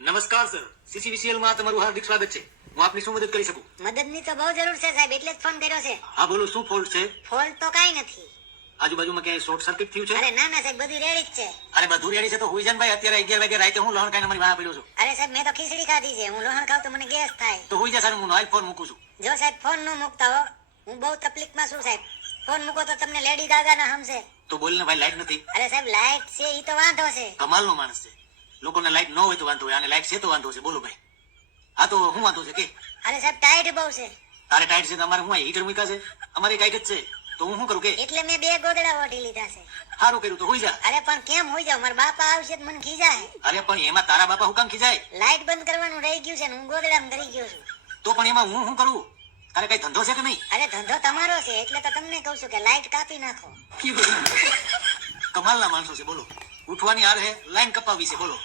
નમસ્કાર સર, સીસીવીસીએલ માં તમારું હાર્દિક સ્વાગત છે. હું આપની શું મદદ કરી શકું? મદદની તો બહુ જરૂર છે સાહેબ, એટલે જ ફોન કર્યો છે. હા બોલો, શું ફોલ્ટ છે? ફોલ્ટ તો કાંઈ નથી. આજુબાજુમાં ક્યાંય શોર્ટ સર્કિટ થયું છે? અરે ના ના સાહેબ, બધું રેડી જ છે. અરે બધું રેડી છે તો હુઈ જાન ભાઈ. અત્યારે 11 વાગે રાતે હું લોહણ ખાઈને મારી વાહ પડ્યો છું. અરે સાહેબ, મેં તો ખીચડી ખાધી છે. હું લોહણ ખાવ તો મને ગેસ થાય. તો હુઈ જા સારું, હું હાલ ફોન મૂકું છું. જો સાહેબ ફોન ન મૂકતા હો, હું બહુ તકલીફમાં છું સાહેબ. ફોન મૂકો તો તમને લેડી ગાગા ના સમજે. તો બોલને ભાઈ, લાઈટ નથી. અરે સાહેબ, લાઈટ છે ઈ તો વાંધો છે. કમાલનો માણસ છે. લોકોને લાઈટ ન હોય તો વાંધો હોય, અને લાઈટ છે તો વાંધો છે. બોલો ભાઈ, હા તો શું વાંધો છે કે? અરે સાહેબ, ટાઈટ બહુ છે. તારે ટાઈટ છે તો અમારે હું હીટર મૂક્યા છે, અમારે ટાઈટ જ છે. તો હું શું કરું કે? એટલે મેં 2 ગોદડા ઓઢી લીધા છે. સારું કર્યું, તો હુઈ જા. અરે પણ કેમ હોઈ જાવ? મારા બાપા આવશે તો મને ખીજાય. અરે પણ એમાં તારા બાપા હું કામ ખીજાય? લાઈટ બંધ કરવાનું રહી ગયું છે ને હું ગોદડામાં ધરી ગયો છું. તો પણ એમાં હું શું કરું? તારે કઈ ધંધો છે કે નહીં? અરે ધંધો તમારો છે એટલે તો તમને કહું છું કે લાઈટ કાપી નાખો. કમાલના માણસો છે. બોલો, ઉઠવાની હાર હે, લાઈન કપાવી છે. બોલો.